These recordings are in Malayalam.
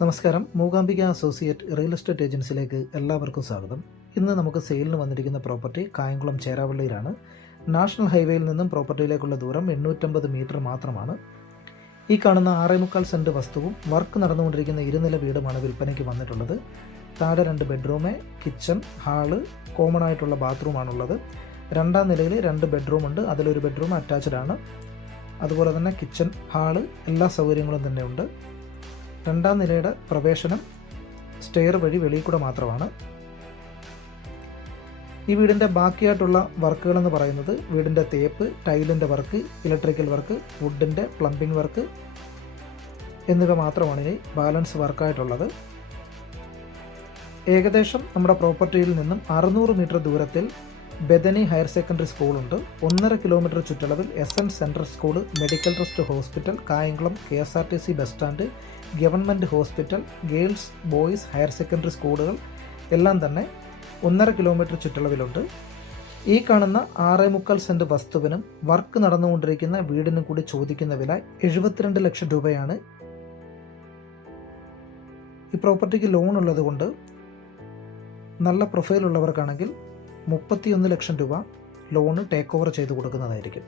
നമസ്കാരം. മൂകാംബിക അസോസിയേറ്റ് റിയൽ എസ്റ്റേറ്റ് ഏജൻസിയിലേക്ക് എല്ലാവർക്കും സ്വാഗതം. ഇന്ന് നമുക്ക് സെയിലിന് വന്നിരിക്കുന്ന പ്രോപ്പർട്ടി കായംകുളം ചേരാവള്ളിയിലാണ്. നാഷണൽ ഹൈവേയിൽ നിന്നും പ്രോപ്പർട്ടിയിലേക്കുള്ള ദൂരം 850 മീറ്റർ മാത്രമാണ്. ഈ കാണുന്ന 6.25 സെൻറ്റ് വസ്തുവും വർക്ക് നടന്നുകൊണ്ടിരിക്കുന്ന ഇരുനില വീടുമാണ് വിൽപ്പനയ്ക്ക് വന്നിട്ടുള്ളത്. താഴെ 2 ബെഡ്റൂം, കിച്ചൺ, ഹാള്, കോമൺ ആയിട്ടുള്ള ബാത്റൂമാണുള്ളത്. 2ാം നിലയിൽ 2 ബെഡ്റൂം ഉണ്ട്. അതിലൊരു ബെഡ്റൂം അറ്റാച്ച്ഡ് ആണ്. അതുപോലെ തന്നെ കിച്ചൺ, ഹാള് എല്ലാ സൗകര്യങ്ങളും തന്നെ ഉണ്ട്. 2ാം നിലയുടെ പ്രവേശനം സ്റ്റെയർ വഴി വെളിയിൽ കൂടെ മാത്രമാണ്. ഈ വീടിൻ്റെ ബാക്കിയായിട്ടുള്ള വർക്കുകളെന്ന് പറയുന്നത് വീടിൻ്റെ തേപ്പ്, ടൈലിൻ്റെ വർക്ക്, ഇലക്ട്രിക്കൽ വർക്ക്, വുഡിൻ്റെ പ്ലംബിംഗ് വർക്ക് എന്നിവ മാത്രമാണ് ഇനി ബാലൻസ് വർക്കായിട്ടുള്ളത്. ഏകദേശം നമ്മുടെ പ്രോപ്പർട്ടിയിൽ നിന്നും 600 മീറ്റർ ദൂരത്തിൽ ബെദനി ഹയർ സെക്കൻഡറി സ്കൂളുണ്ട്. 1.5 കിലോമീറ്റർ ചുറ്റളവിൽ SN central school, medical trust hospital, Kayamkulam KSRTC bus stand, government hospital, girls boys higher secondary സ്കൂളുകൾ എല്ലാം തന്നെ 1.5 കിലോമീറ്റർ ചുറ്റളവിലുണ്ട്. ഈ കാണുന്ന 6.25 സെൻറ്റ് വസ്തുവിനും വർക്ക് നടന്നുകൊണ്ടിരിക്കുന്ന വീടിനും കൂടി ചോദിക്കുന്ന വില 72 ലക്ഷം രൂപയാണ്. ഈ പ്രോപ്പർട്ടിക്ക് ലോൺ ഉള്ളത് കൊണ്ട് നല്ല പ്രൊഫൈലുള്ളവർക്കാണെങ്കിൽ 31 ലക്ഷം രൂപ ലോണ് ടേക്ക് ഓവർ ചെയ്ത് കൊടുക്കുന്നതായിരിക്കും.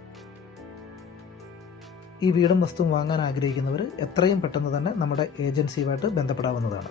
ഈ വീടും വസ്തുവും വാങ്ങാൻ ആഗ്രഹിക്കുന്നവർ എത്രയും പെട്ടെന്ന് തന്നെ നമ്മുടെ ഏജൻസിയുമായിട്ട് ബന്ധപ്പെടാവുന്നതാണ്.